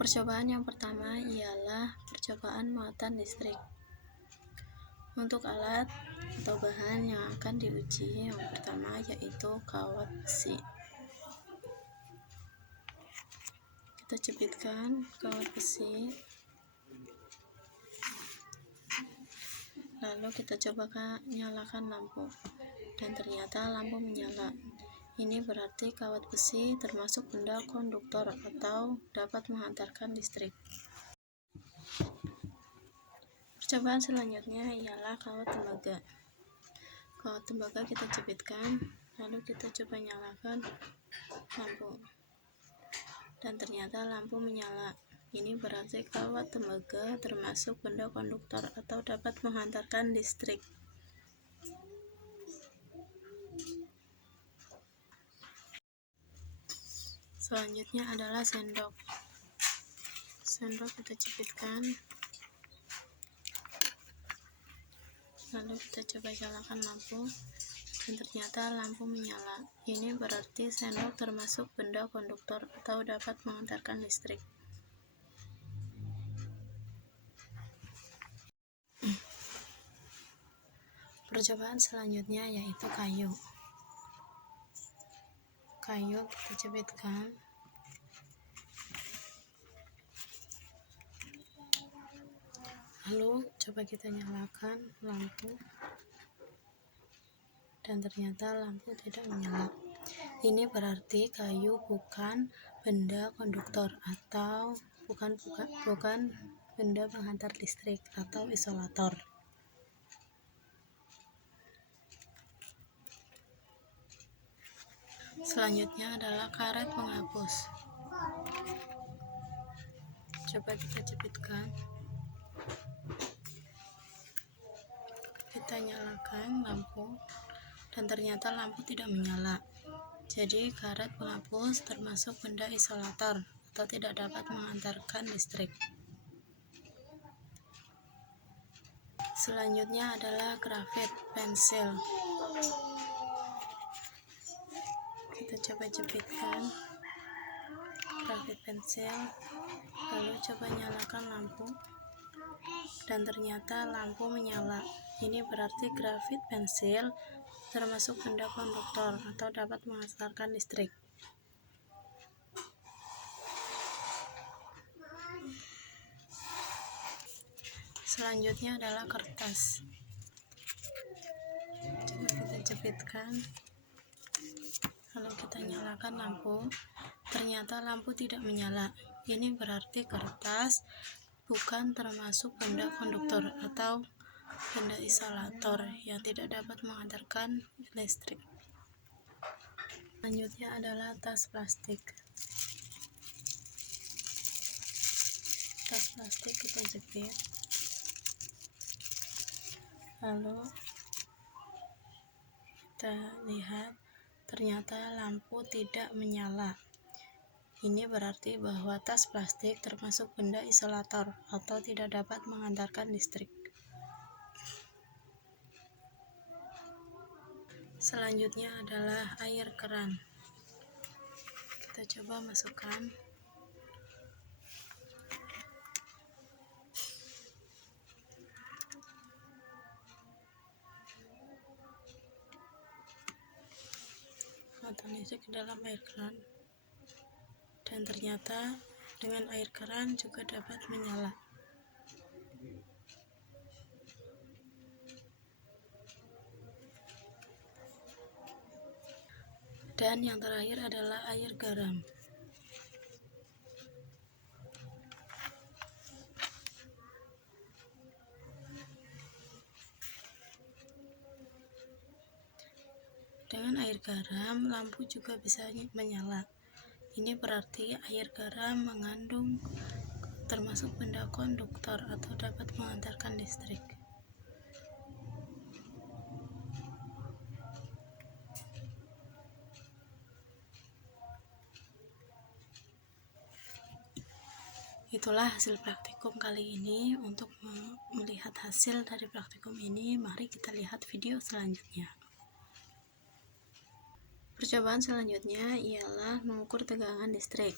Percobaan yang pertama ialah percobaan muatan listrik. Untuk alat atau bahan yang akan diuji yang pertama yaitu kawat besi. Kita jepitkan kawat besi, lalu kita coba nyalakan lampu, dan ternyata lampu menyala. Ini berarti kawat besi termasuk benda konduktor atau dapat menghantarkan listrik. Percobaan selanjutnya ialah kawat tembaga. Kawat tembaga kita jepitkan, lalu kita coba nyalakan lampu, dan ternyata lampu menyala. Ini berarti kawat tembaga termasuk benda konduktor atau dapat menghantarkan listrik. Selanjutnya adalah sendok. Sendok kita jepitkan, lalu kita coba nyalakan lampu, dan ternyata lampu menyala. Ini berarti sendok termasuk benda konduktor atau dapat menghantarkan listrik. Percobaan selanjutnya yaitu kayu. Kayu kita jepitkan, lalu coba kita nyalakan lampu, dan ternyata lampu tidak menyala. Ini berarti kayu bukan benda konduktor atau bukan benda penghantar listrik atau isolator. Selanjutnya adalah karet penghapus. Coba kita jepitkan, kita nyalakan lampu, dan ternyata lampu tidak menyala. Jadi karet penghapus termasuk benda isolator atau tidak dapat menghantarkan listrik. Selanjutnya adalah grafit pensil. Kita coba jepitkan grafit pensil, lalu coba nyalakan lampu, dan ternyata lampu menyala. Ini berarti grafit pensil termasuk benda konduktor atau dapat menghantarkan listrik. Selanjutnya adalah kertas. Coba kita jepitkan, lalu kita nyalakan lampu, ternyata lampu tidak menyala. Ini berarti kertas bukan termasuk benda konduktor atau benda isolator yang tidak dapat menghantarkan listrik. Selanjutnya adalah tas plastik. Tas plastik kita jepit, lalu kita lihat ternyata lampu tidak menyala. Ini berarti bahwa tas plastik termasuk benda isolator atau tidak dapat menghantarkan listrik. Selanjutnya adalah air keran. Kita coba masukkan, muatan listrik ke dalam air keran, dan ternyata dengan air keran juga dapat menyala. Dan yang terakhir adalah air garam. Dengan air garam, lampu juga bisa menyala. Ini berarti air garam mengandung termasuk benda konduktor atau dapat menghantarkan listrik. Itulah hasil praktikum kali ini. Untuk melihat hasil dari praktikum ini, mari kita lihat video selanjutnya. Percobaan selanjutnya ialah mengukur tegangan listrik.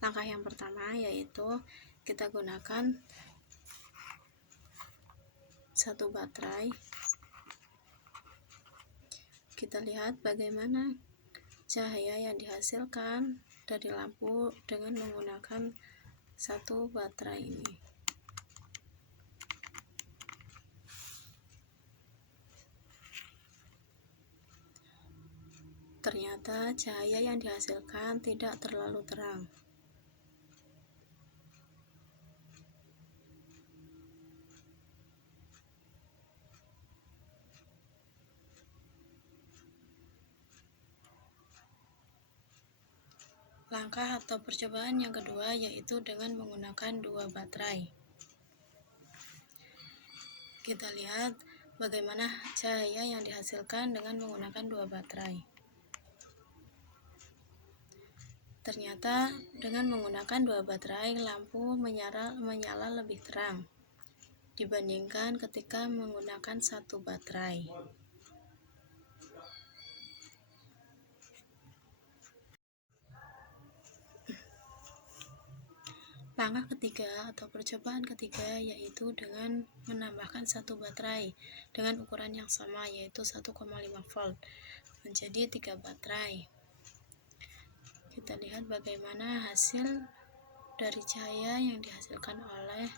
Langkah yang pertama yaitu kita gunakan satu baterai. Kita lihat bagaimana cahaya yang dihasilkan dari lampu dengan menggunakan satu baterai ini. Ternyata cahaya yang dihasilkan tidak terlalu terang. Langkah atau percobaan yang kedua yaitu dengan menggunakan dua baterai. Kita lihat bagaimana cahaya yang dihasilkan dengan menggunakan dua baterai. Ternyata dengan menggunakan dua baterai, lampu menyala lebih terang dibandingkan ketika menggunakan satu baterai. Langkah ketiga atau percobaan ketiga yaitu dengan menambahkan satu baterai dengan ukuran yang sama yaitu 1,5 volt menjadi 3 baterai. Kita lihat bagaimana hasil dari cahaya yang dihasilkan oleh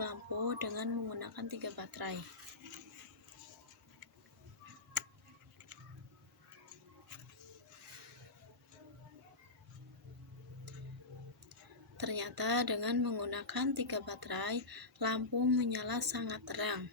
lampu dengan menggunakan 3 baterai. Ternyata dengan menggunakan 3 baterai, lampu menyala sangat terang.